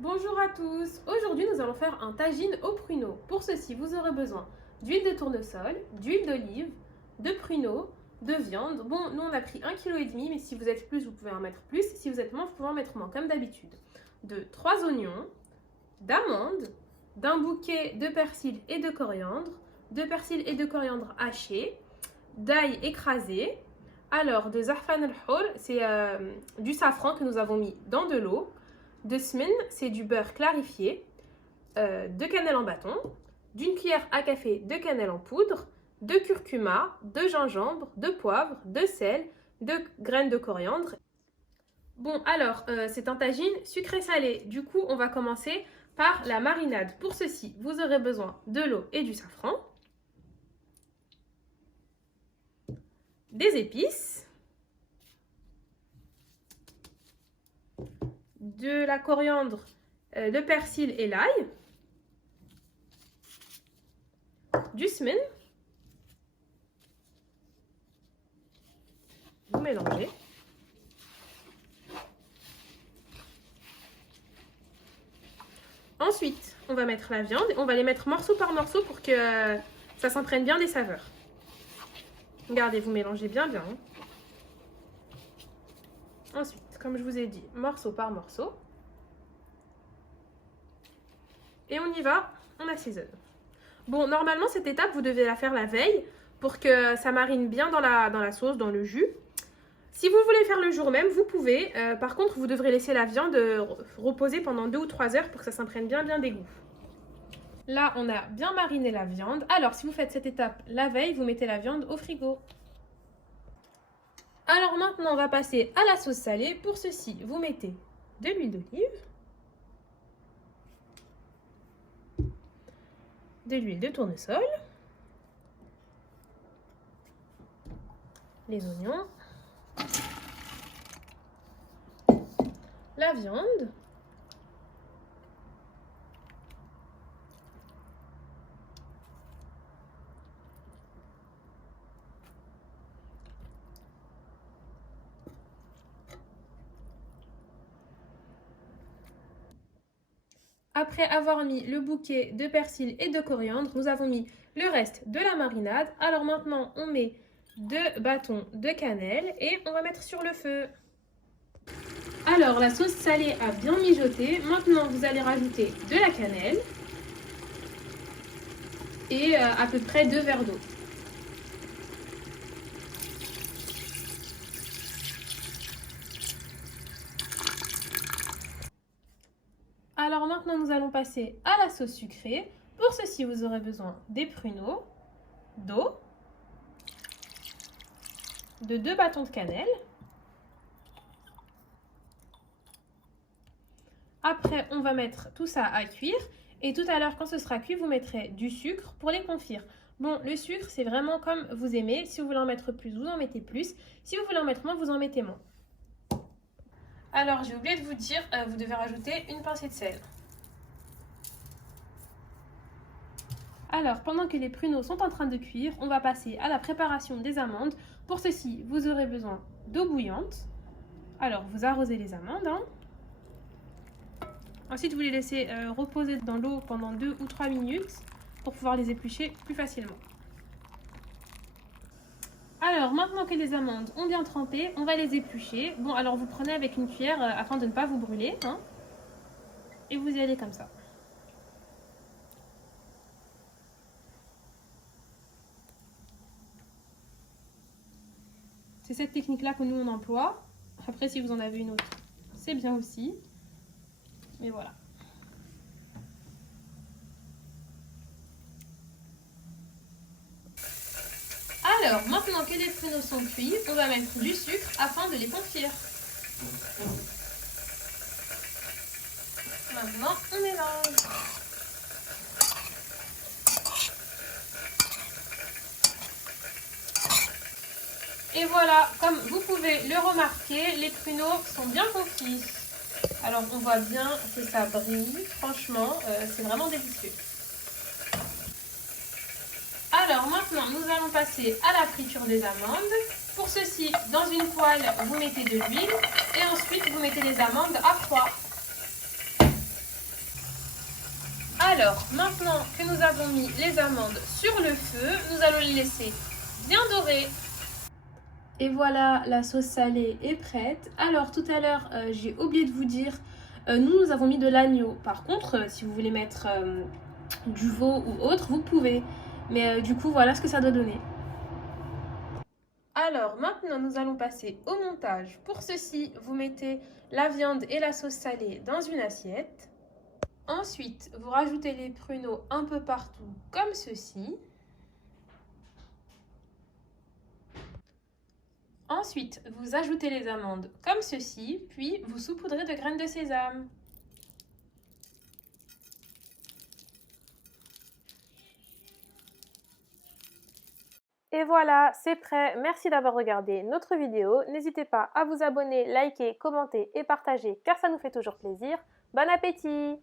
Bonjour à tous, aujourd'hui nous allons faire un tagine au pruneau. Pour ceci, vous aurez besoin d'huile de tournesol, d'huile d'olive, de pruneaux, de viande. Bon, nous on a pris 1,5 kg, mais si vous êtes plus, vous pouvez en mettre plus. Si vous êtes moins, vous pouvez en mettre moins, comme d'habitude. De 3 oignons, d'amandes, d'un bouquet de persil et de coriandre hachés, d'ail écrasé, alors de zarfan al-houl, c'est du safran que nous avons mis dans de l'eau, de smen, c'est du beurre clarifié, de cannelle en bâton, d'une cuillère à café de cannelle en poudre, de curcuma, de gingembre, de poivre, de sel, de graines de coriandre. Bon, alors, c'est un tagine sucré-salé. Du coup, on va commencer par la marinade. Pour ceci, vous aurez besoin de l'eau et du safran, des épices, de la coriandre, de persil et l'ail, du smen, vous mélangez. Ensuite, on va mettre la viande et on va les mettre morceau par morceau pour que ça s'imprègne bien des saveurs. Regardez, vous mélangez bien bien. Ensuite, comme je vous ai dit, morceau par morceau. Et on y va, on assaisonne. Bon, normalement, cette étape, vous devez la faire la veille pour que ça marine bien dans la sauce, dans le jus. Si vous voulez faire le jour même, vous pouvez. Par contre, vous devrez laisser la viande reposer pendant 2 ou 3 heures pour que ça s'imprègne bien des goûts. Là, on a bien mariné la viande. Alors, si vous faites cette étape la veille, vous mettez la viande au frigo. Alors maintenant, on va passer à la sauce salée. Pour ceci, vous mettez de l'huile d'olive, de l'huile de tournesol, les oignons, la viande, après avoir mis le bouquet de persil et de coriandre, nous avons mis le reste de la marinade. Alors maintenant, on met 2 bâtons de cannelle et on va mettre sur le feu. Alors, la sauce salée a bien mijoté. Maintenant, vous allez rajouter de la cannelle et à peu près 2 verres d'eau. Alors maintenant, nous allons passer à la sauce sucrée. Pour ceci, vous aurez besoin des pruneaux, d'eau, de 2 bâtons de cannelle. Après, on va mettre tout ça à cuire. Et tout à l'heure, quand ce sera cuit, vous mettrez du sucre pour les confire. Bon, le sucre, c'est vraiment comme vous aimez. Si vous voulez en mettre plus, vous en mettez plus. Si vous voulez en mettre moins, vous en mettez moins. Alors, j'ai oublié de vous dire, vous devez rajouter une pincée de sel. Alors, pendant que les pruneaux sont en train de cuire, on va passer à la préparation des amandes. Pour ceci, vous aurez besoin d'eau bouillante. Alors, vous arrosez les amandes. Ensuite, vous les laissez reposer dans l'eau pendant 2 ou 3 minutes pour pouvoir les éplucher plus facilement. Alors, maintenant que les amandes ont bien trempé, on va les éplucher. Bon, alors vous prenez avec une cuillère afin de ne pas vous brûler. Et vous y allez comme ça. C'est cette technique-là que nous on emploie. Après, si vous en avez une autre, c'est bien aussi. Mais voilà. Alors, maintenant que les pruneaux sont cuits, on va mettre du sucre afin de les confire. Maintenant, on mélange. Et voilà, comme vous pouvez le remarquer, les pruneaux sont bien confits. Alors, on voit bien que ça brille. Franchement, c'est vraiment délicieux. Alors maintenant, nous allons passer à la friture des amandes. Pour ceci, dans une poêle, vous mettez de l'huile et ensuite vous mettez les amandes à froid. Alors, maintenant que nous avons mis les amandes sur le feu, nous allons les laisser bien dorer. Et voilà, la sauce salée est prête. Alors, tout à l'heure, j'ai oublié de vous dire, nous avons mis de l'agneau. Par contre, si vous voulez mettre du veau ou autre, vous pouvez. Mais du coup, voilà ce que ça doit donner. Alors, maintenant, nous allons passer au montage. Pour ceci, vous mettez la viande et la sauce salée dans une assiette. Ensuite, vous rajoutez les pruneaux un peu partout, comme ceci. Ensuite, vous ajoutez les amandes comme ceci, puis vous saupoudrez de graines de sésame. Et voilà, c'est prêt. Merci d'avoir regardé notre vidéo. N'hésitez pas à vous abonner, liker, commenter et partager car ça nous fait toujours plaisir. Bon appétit!